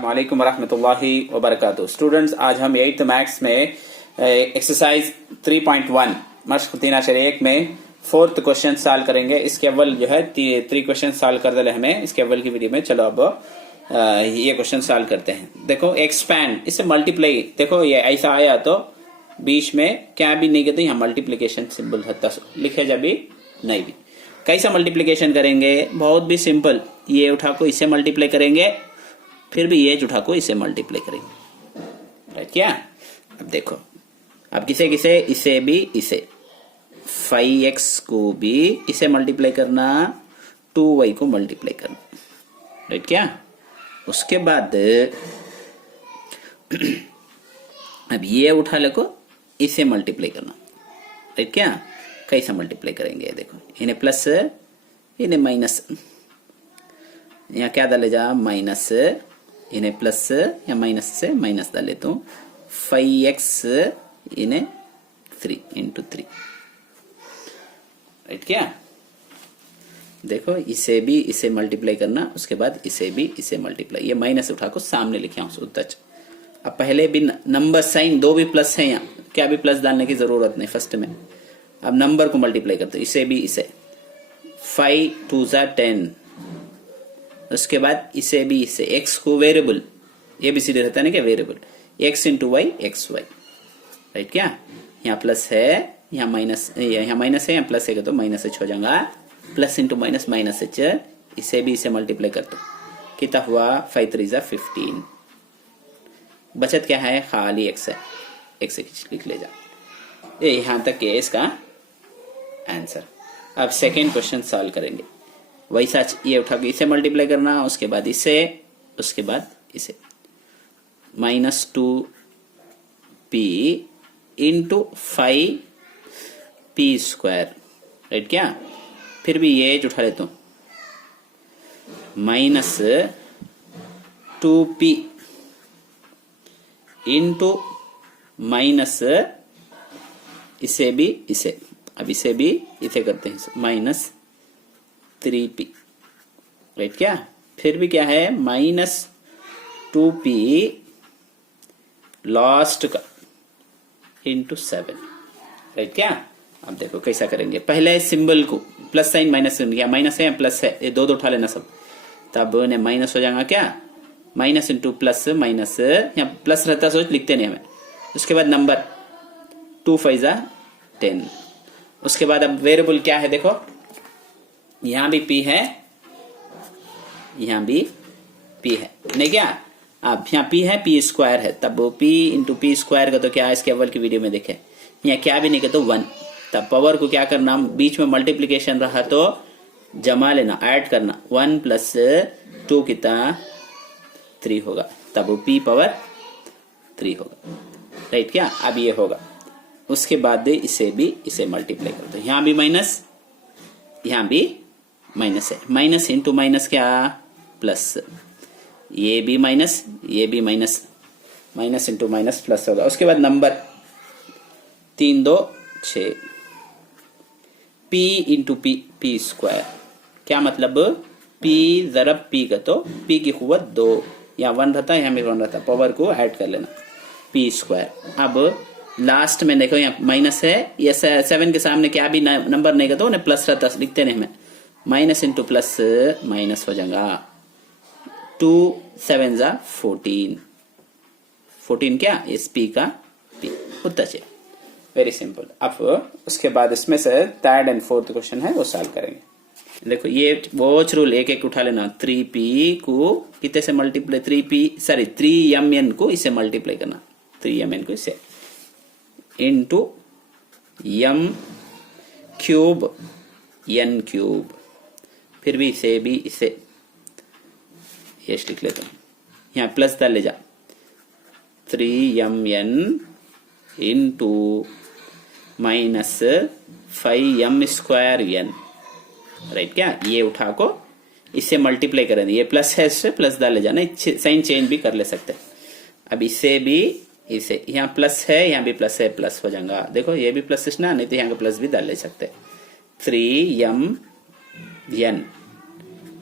वालेकुम वरहमतुल्लाहि वबरकातुहू। स्टूडेंट्स, आज हम 8th मैथ्स में एक्सरसाइज 3.1 मश्क 3 में 4th क्वेश्चन सॉल्व करेंगे। इसके अव्वल जो है 3 क्वेश्चन सॉल्व कर दे हमें इसके अव्वल की वीडियो में। चलो अब ये क्वेश्चन सॉल्व करते हैं। देखो एक्सपैंड, इससे मल्टीप्लाई, देखो ये ऐसा आया तो बीच में क्या भी नहीं कहते, यहाँ मल्टीप्लीकेशन सिंबल लिखे जा भी नहीं भी। कैसा मल्टीप्लीकेशन करेंगे? बहुत भी सिंपल, ये उठा को इससे मल्टीप्लाई करेंगे, फिर भी ये उठा को इसे मल्टीप्लाई करेंगे, राइट? क्या अब देखो, अब किसे किसे, इसे भी इसे 5x को भी इसे मल्टीप्लाई करना, 2y को मल्टीप्लाई करना, राइट? क्या उसके बाद अब ये उठा ले को इसे मल्टीप्लाई करना, राइट? क्या कैसा मल्टीप्लाई करेंगे? देखो, इन्हें प्लस इन्हें माइनस, यहाँ क्या डाले जा माइनस, इन्हें प्लस या माइनस से माइनस डाले तो 5x इन्हें 3 इंटू 3, राइट? क्या देखो, इसे भी इसे मल्टीप्लाई करना, उसके बाद इसे भी इसे मल्टीप्लाई, ये माइनस उठा को सामने लिखे हूं। अब पहले भी नंबर साइन दो भी प्लस है, यहाँ क्या भी प्लस डालने की जरूरत नहीं फर्स्ट में। अब नंबर को मल्टीप्लाई करते, इसे भी इसे 5 2 10, उसके बाद इसे भी इसे, x को वेरिएबल, ये भी सीधे रहता है ना क्या, variable x into Y X Y, right? क्या यहाँ प्लस है, यहाँ माइनस, यहाँ माइनस है, यहाँ प्लस है तो माइनस एच हो जाएगा, plus into minus minus H, इसे भी इसे मल्टीप्लाई कर दो, कितना हुआ 5 3 15, बचत क्या है, खाली x है, x लिख ले जा। ये यहाँ तक है इसका आंसर। अब सेकेंड क्वेश्चन सॉल्व करेंगे, वैसा ये उठा के इसे मल्टीप्लाई करना, उसके बाद इसे, उसके बाद इसे, -2p into 5p square, right? क्या फिर भी ये उठा लेता हूं, -2p इंटू माइनस इसे भी इसे, अब इसे भी इसे करते हैं -3p, राइट? क्या फिर भी क्या है, -2p लास्ट का इंटू 7, राइट? क्या अब देखो कैसा करेंगे, पहले सिंबल को प्लस साइन माइनस, माइनस है प्लस है, ये दो उठा लेना सब, तब माइनस हो जाएगा, क्या माइनस इंटू प्लस माइनस, यहाँ प्लस रहता सोच लिखते नहीं हमें। उसके बाद नंबर 2 5 10, उसके बाद अब वेरिएबल क्या है, देखो यहां भी p है, यहां भी p है, नहीं क्या? अब यहाँ p है, p स्क्वायर है, तब p इंटू p स्क्वायर का तो क्या है, इसके अव्वल की वीडियो में देखे, यहाँ क्या भी नहीं कहते 1, तब पावर को क्या करना, बीच में मल्टीप्लीकेशन रहा तो जमा लेना, ऐड करना, 1 प्लस 2 कितना 3 होगा, तब p पावर 3 होगा, राइट? क्या अब ये होगा, उसके बाद इसे भी इसे मल्टीप्लाई कर दो, यहाँ भी माइनस, यहाँ भी माइनस है, माइनस इंटू माइनस क्या प्लस, ये भी माइनस, ये भी minus, minus into minus plus होगा। उसके बाद number 3 2 6, p into p square, क्या मतलब p जरब p का तो p की कुव्वत 2, यहाँ 1 रहता है, यहाँ भी 1 रहता है, पावर को ऐड कर लेना, p स्क्वायर। अब लास्ट में देखो यहाँ माइनस है, ये 7 के सामने क्या भी नंबर नहीं का तो उन्हें प्लस रहता, लिखते नहीं हमें, माइनस इंटू प्लस माइनस हो जाएगा, 2 7 14, 14 क्या इस p का p उतना चाहिए, वेरी सिंपल। अब उसके बाद इसमें से थर्ड एंड फोर्थ क्वेश्चन है वो सॉल्व करेंगे। देखो ये वॉच रूल एक एक उठा लेना, 3p को कितने से मल्टीप्लाई, 3mn को इसे मल्टीप्लाई करना, 3mn को इसे into m cube n cube, फिर भी इसे भी इसे ये लिख लेते हैं, यहाँ प्लस डाल ले जा, 3mn into minus 5m square n, right? क्या ये उठा को इससे मल्टीप्लाई करेंगे, ये प्लस है, इससे प्लस डाल ले जाना, साइन चेंज भी कर ले सकते हैं। अब इसे भी इसे, यहाँ प्लस है, यहाँ भी प्लस है, प्लस हो जाएगा, देखो ये भी प्लस ना, नहीं तो यहाँ का प्लस भी डाल ले सकते, 3mn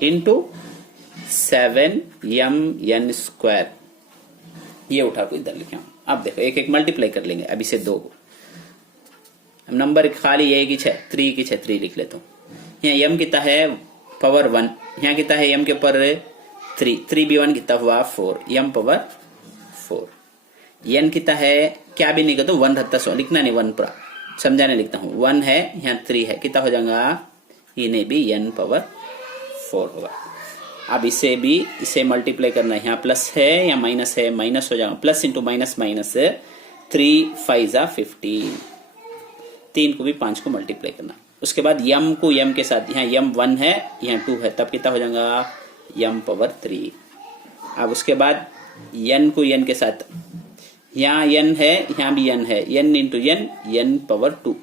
इंटू 7m(n)²। ये उठा को इधर लिखा हूं। अब देखो एक एक मल्टीप्लाई कर लेंगे। अब इसे 2 नंबर खाली एक ही 3 लिख लेता हूँ। यहाँ m कितना है पावर 1, यहाँ कितना है m के ऊपर 3 भी 1 कितना हुआ 4, m पावर 4। n कितना है क्या भी नहीं कहता 1 रहता, सो लिखना नहीं 1 पूरा समझाने लिखता हूँ। 1 है यहाँ 3 है, कितना हो जाएगा इन्हें भी n पावर 4 होगा। अब इसे मल्टीप्लाई करना है। यहाँ प्लस है या माइनस है, माइनस हो जाएगा, प्लस इंटू माइनस माइनस 3 5 जा 15, 3 को भी 5 को मल्टीप्लाई करना। उसके बाद m को m के साथ, यहाँ m 1 है यहाँ 2 है, तब कितना हो जाएगा m पावर 3। अब उसके बाद n को n के साथ, यहाँ n है यहाँ भी n है, n इंटू n पावर 2,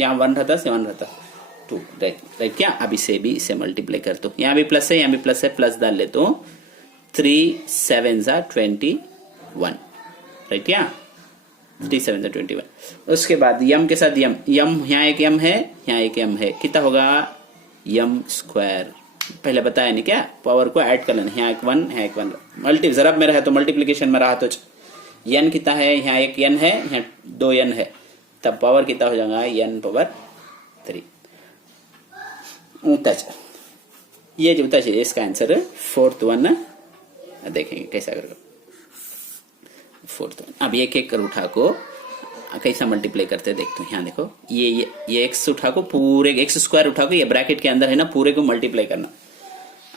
यहाँ 1 रहता 7 रहता 2, राइट क्या। अब इसे मल्टीप्लाई कर दो। यहाँ भी प्लस है यहाँ भी प्लस है, प्लस डाल ले तो 3 7 जा 21, राइट क्या 3 7 जा 21। उसके बाद m के साथ m यहाँ एक m है यहाँ एक m है, कितना होगा m²। पहले बताया नहीं क्या, पावर को ऐड कर लेना। यहाँ एक 1 यहाँ एक 1, मल्टी जरब में रहा तो मल्टीप्लीकेशन में रहा तो n कितना है, यहाँ एक n है यहाँ 2 n है, तब पावर कितना हो जाएगा n पावर 3। टच ये जो टच इसका आंसर 4th वन देखेंगे कैसा करेगा 4th वन। अब एक एक कर उठा को कैसा मल्टीप्लाई करते देखते हैं। यहाँ देखो ये x उठा को पूरे x² उठा को ये ब्रैकेट के अंदर है ना, पूरे को मल्टीप्लाई करना।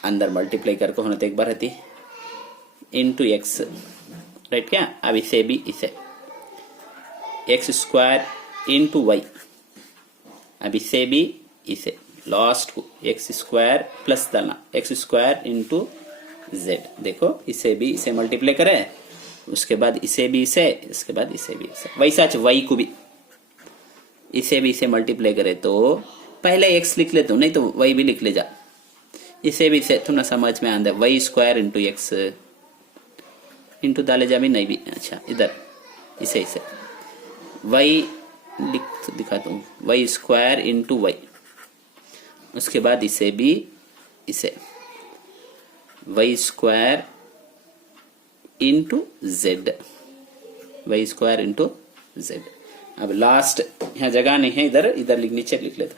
अंदर मल्टीप्लाई करके होना तो एक बार रहती इंटू x, राइट क्या। अब इसे भी इसे x² इंटू y, अब इसे भी इसे लास्ट को x² प्लस डालना, x² इंटू z। देखो इसे भी इसे मल्टीप्लाई करें, उसके बाद इसे भी इसे, इसके बाद इसे भी इसे। वैसा y को भी इसे मल्टीप्लाई करे तो पहले x लिख लेते हो, नहीं तो y भी लिख ले जा। इसे भी इसे थोड़ा समझ में आंदा y² इंटू x इंटू डाले जा भी नहीं भी, अच्छा इधर इसे y दिखाता हूँ y² इंटू y। उसके बाद इसे भी इसे y² into z, y² into z। अब लास्ट यहाँ जगह नहीं है, इधर नीचे लिख लेता,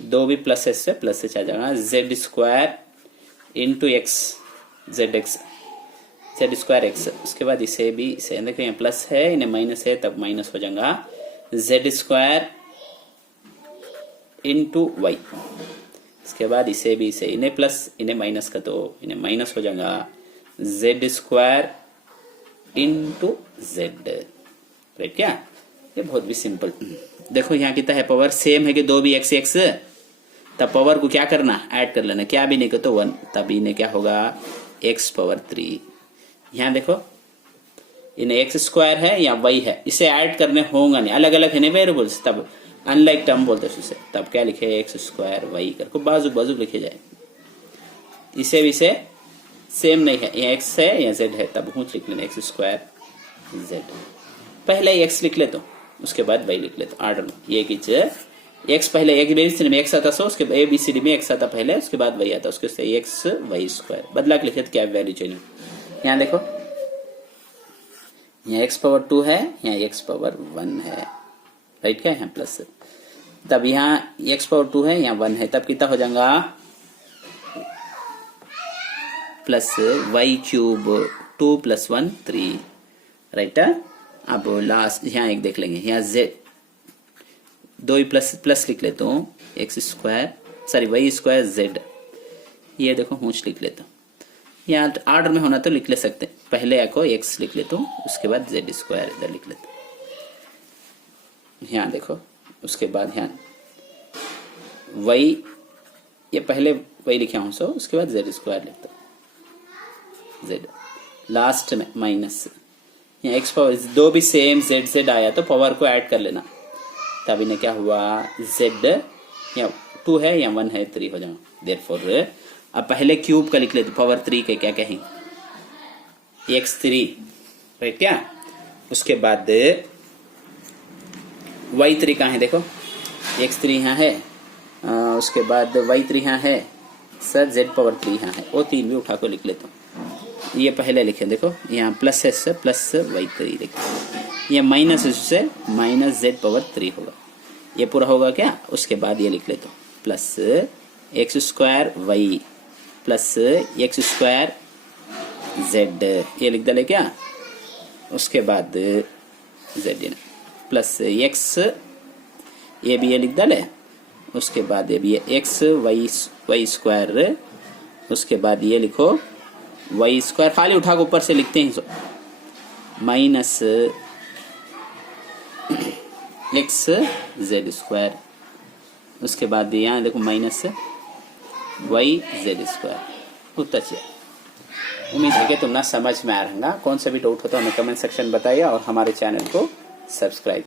2 भी प्लस से आ जाएगा z² into x, z² x। उसके बाद इसे भी इसे, देखो यहाँ प्लस है इन्हें माइनस है, तब माइनस हो जाएगा z² इंटू y। इसके बाद इसे भी इसे, इन्हें प्लस इन्हें माइनस का तो इन्हें माइनस हो जाएगा z² इंटू z, राइट क्या। ये बहुत भी सिंपल। देखो यहाँ कितना है पावर, सेम है कि 2 भी x, तब पावर को क्या करना ऐड कर लेना, क्या भी नहीं कर तो 1, तब इन्हें क्या होगा x पावर 3। यहाँ देखो इन्हें x² है या y है, इसे ऐड करने होगा नहीं, अलग अलग है नहीं वेरिएबल्स, तब अनलाइक टर्म बोलते हैं इसे, तब क्या लिखे x² y करके बाजू बाजू लिखे जाए। इसे भी से सेम नहीं है, यहाँ x है या z है, तब हूँ लिख लेना x² z। पहले x लिख ले तो उसके बाद y लिख ले तो ऑर्डर में, ये कीजिए x पहले एक बेसिस में x आता, सो उसके ABCD में x आता पहले, उसके बाद y आता, उसके x y² बदला के लिखे तो क्या वैल्यू चाहिए। यहाँ देखो यहाँ x पावर 2 है यहाँ x पावर 1 है, राइट क्या, यहाँ प्लस, तब यहाँ x पावर 2 है यहाँ 1 है, तब कितना हो जाएगा प्लस y³ 2 + 1 3, राइट। अब लास्ट यहाँ एक देख लेंगे, यहाँ z 2 प्लस लिख लेता हूँ y² z, ये देखो हूँ लिख लेता हूँ। यहाँ ऑर्डर में होना तो लिख ले सकते, पहले को x लिख लेता हूँ, उसके बाद z² इधर लिख लेता हूँ। यहाँ देखो उसके बाद यहाँ y, ये पहले y लिखा हूँ सो, उसके बाद z² लिखता हूँ, z लास्ट में माइनस, यहाँ x पावर 2 भी सेम z आया तो पावर को ऐड कर लेना, तब इन्हें क्या हुआ z, यहाँ 2 है यहाँ 1 है 3 हो जाएगा। देयरफॉर अब पहले क्यूब का लिख लेते, पावर 3 के क्या कहेंगे x3, राइट क्या। उसके बाद y3 कहाँ है, देखो x3 यहाँ है, उसके बाद y3 यहाँ है, सर z पावर 3 यहाँ है, वो 3 भी उठा कर लिख लेता हूँ। ये पहले लिखे, देखो यहाँ प्लस है से प्लस y3 लिखे, ये माइनस से माइनस z पावर 3 होगा, ये पूरा होगा क्या। उसके बाद ये लिख लेता हूँ plus X square Y plus X square Z, ये लिख डाले क्या। उसके बाद जेड प्लस एक्स, ये भी ये लिख डाले। उसके बाद ये भी एक्स वाई स्क्वायर, उसके बाद ये लिखो वाई स्क्वायर, खाली उठा के ऊपर से लिखते हैं माइनस एक्स जेड स्क्वायर। उसके बाद यहाँ देखो माइनस वाई जेड स्क्वायर। उत्तर चाहिए। उम्मीद है कि तुम ना समझ में आ रहा। कौन सा भी डाउट हो तो हमें कमेंट सेक्शन बताइए और हमारे चैनल को सब्सक्राइब